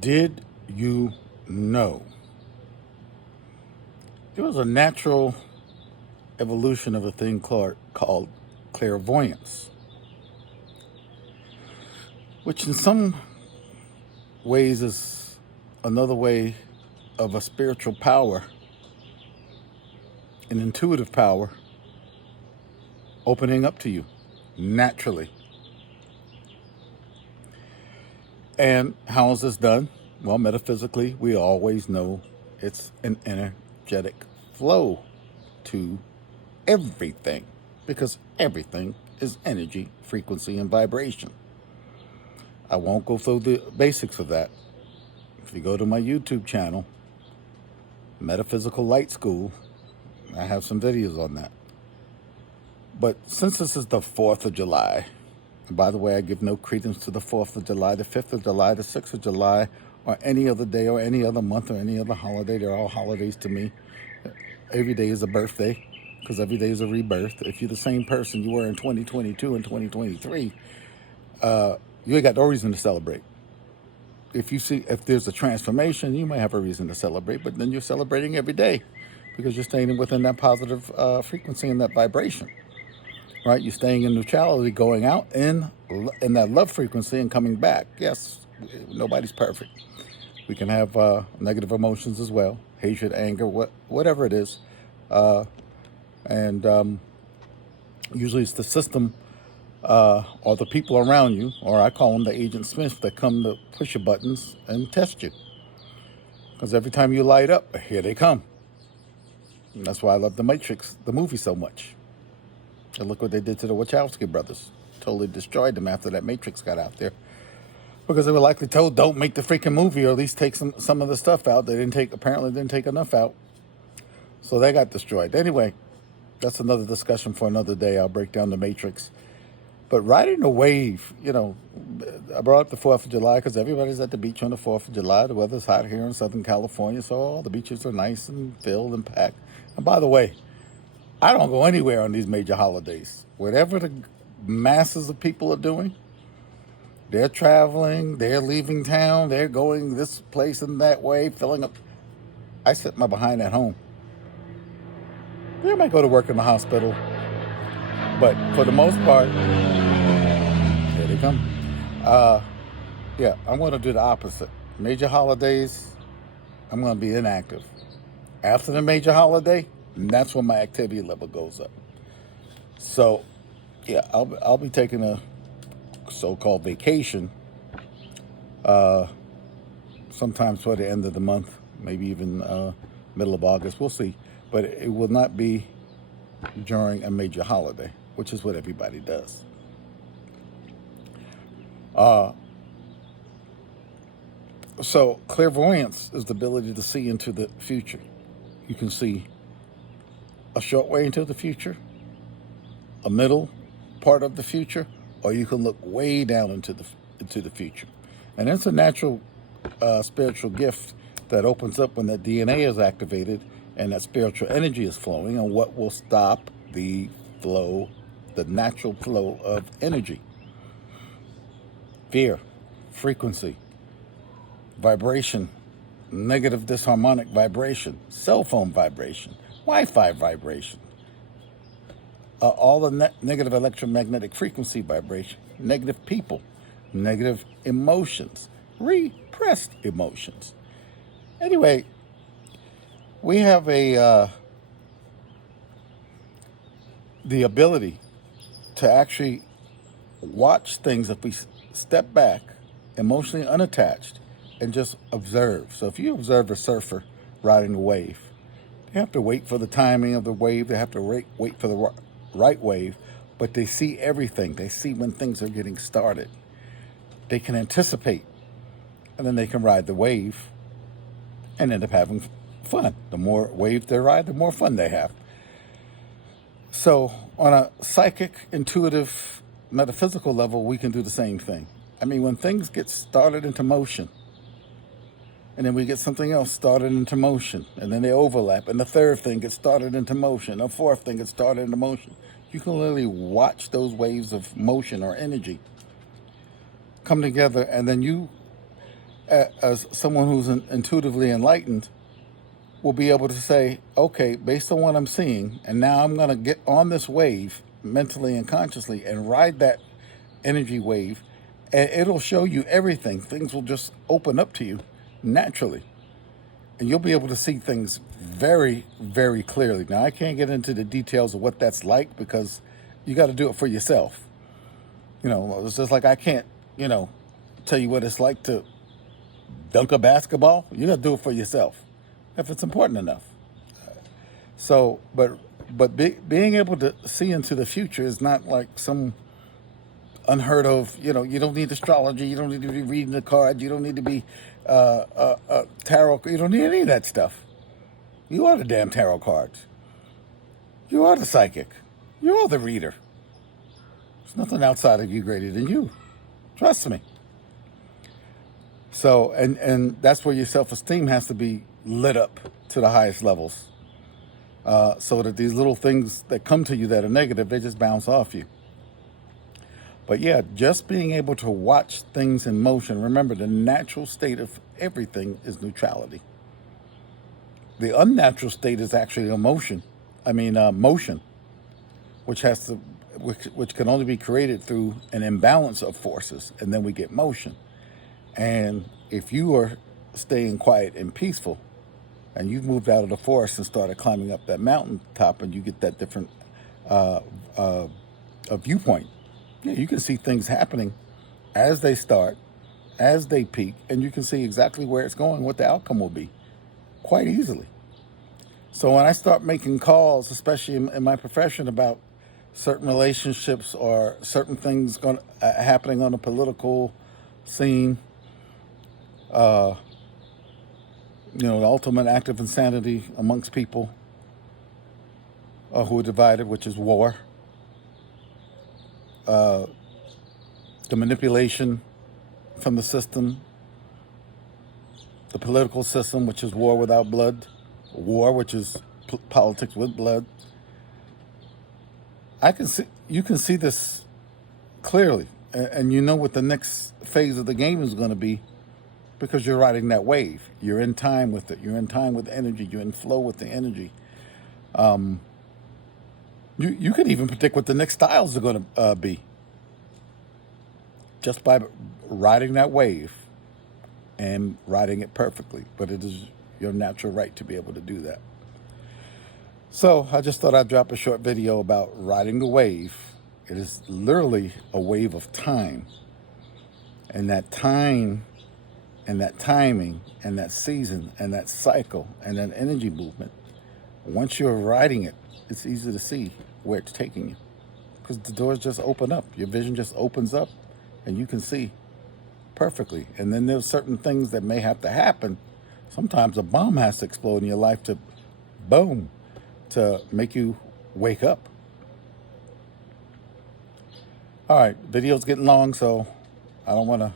Did you know there was a natural evolution of a thing called clairvoyance, which in some ways is another way of a spiritual power, an intuitive power opening up to you naturally. And how is this done? Well, metaphysically, we always know it's an energetic flow to everything, because everything is energy, frequency, and vibration. I won't go through the basics of that. If you go to my YouTube channel, Metaphysical Light School, I have some videos on that. But since this is the 4th of July, and by the way, I give no credence to the 4th of July, the 5th of July, the 6th of July, or any other day, or any other month, or any other holiday. They're all holidays to me. Every day is a birthday, because every day is a rebirth. If you're the same person you were in 2022 and 2023, you ain't got no reason to celebrate. If there's a transformation, you might have a reason to celebrate, but then you're celebrating every day because you're staying within that positive frequency and that vibration, right? You're staying in neutrality, going out in that love frequency and coming back. Yes, nobody's perfect. We can have negative emotions as well, hatred, anger, whatever it is. And usually it's the system or the people around you, or I call them the Agent Smiths, that come to push your buttons and test you. Because every time you light up, here they come. And that's why I love The Matrix, the movie, so much. And look what they did to the Wachowski brothers. Totally destroyed them after that Matrix got out there. Because they were likely told, don't make the freaking movie, or at least take some of the stuff out. They apparently didn't take enough out. So they got destroyed. Anyway, that's another discussion for another day. I'll break down the Matrix. But riding a wave, I brought up the 4th of July because everybody's at the beach on the 4th of July. The weather's hot here in Southern California, so all the beaches are nice and filled and packed. And by the way, I don't go anywhere on these major holidays. Whatever the masses of people are doing, they're traveling, they're leaving town, they're going this place and that way, filling up. I sit my behind at home. They might go to work in the hospital, but for the most part, here they come. Yeah, I'm going to do the opposite. Major holidays, I'm going to be inactive. After the major holiday, that's when my activity level goes up. So, yeah, I'll be taking a so-called vacation sometime toward the end of the month, maybe even middle of August. We'll see. But it will not be during a major holiday, which is what everybody does. So clairvoyance is the ability to see into the future. You can see a short way into the future, a middle part of the future, or you can look way down into the future. And it's a natural spiritual gift that opens up when that DNA is activated and that spiritual energy is flowing, and what will stop the flow, the natural flow of energy. Fear, frequency, vibration, negative disharmonic vibration, cell phone vibration, Wi-Fi vibration, all the negative electromagnetic frequency vibration, negative people, negative emotions, repressed emotions. Anyway, we have the ability to actually watch things if we step back, emotionally unattached, and just observe. So if you observe a surfer riding a wave, they have to wait for the timing of the wave. They have to wait for the right wave, but they see everything. They see when things are getting started. They can anticipate, and then they can ride the wave and end up having fun. The more waves they ride, the more fun they have. So on a psychic, intuitive, metaphysical level, we can do the same thing. I mean, when things get started into motion, and then we get something else started into motion, and then they overlap, and the third thing gets started into motion, a fourth thing gets started into motion. You can literally watch those waves of motion or energy come together, and then as someone who's intuitively enlightened, will be able to say, okay, based on what I'm seeing, and now I'm going to get on this wave mentally and consciously and ride that energy wave, and it'll show you everything. Things will just open up to you naturally, and you'll be able to see things very, very clearly. Now, I can't get into the details of what that's like because you got to do it for yourself. It's just like I can't, tell you what it's like to dunk a basketball. You got to do it for yourself if it's important enough. So, being able to see into the future is not like some unheard of. You don't need astrology. You don't need to be reading the cards. You don't need to be tarot. You don't need any of that stuff. You are the damn tarot cards. You are the psychic. You are the reader. There's nothing outside of you greater than you. Trust me. So, and that's where your self-esteem has to be lit up to the highest levels, so that these little things that come to you that are negative, they just bounce off you. But yeah, just being able to watch things in motion. Remember, the natural state of everything is neutrality. The unnatural state is actually motion, which can only be created through an imbalance of forces, and then we get motion. And if you are staying quiet and peaceful, and you've moved out of the forest and started climbing up that mountaintop, and you get that different viewpoint, yeah, you can see things happening as they start, as they peak, and you can see exactly where it's going, what the outcome will be, quite easily. So when I start making calls, especially in my profession, about certain relationships or certain things happening on the political scene, the ultimate act of insanity amongst people who are divided, which is war, the manipulation from the system, the political system, which is war without blood, war, which is politics with blood. You can see this clearly, and you know what the next phase of the game is going to be, because you're riding that wave. You're in time with it. You're in time with the energy. You're in flow with the energy. You could even predict what the next styles are going to be, just by riding that wave and riding it perfectly. But it is your natural right to be able to do that. So I just thought I'd drop a short video about riding the wave. It is literally a wave of time. And that time and that timing and that season and that cycle and that energy movement, once you're riding it, it's easy to see where it's taking you, because the doors just open up. Your vision just opens up and you can see perfectly. And then there's certain things that may have to happen. Sometimes a bomb has to explode in your life to boom, to make you wake up. All right, video's getting long, so I don't want to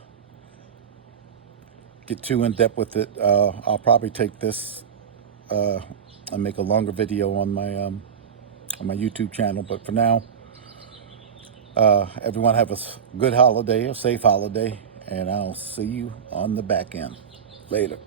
get too in depth with it. I'll probably take this and make a longer video on my YouTube channel. But for now, everyone have a good holiday, a safe holiday, and I'll see you on the back end. Later.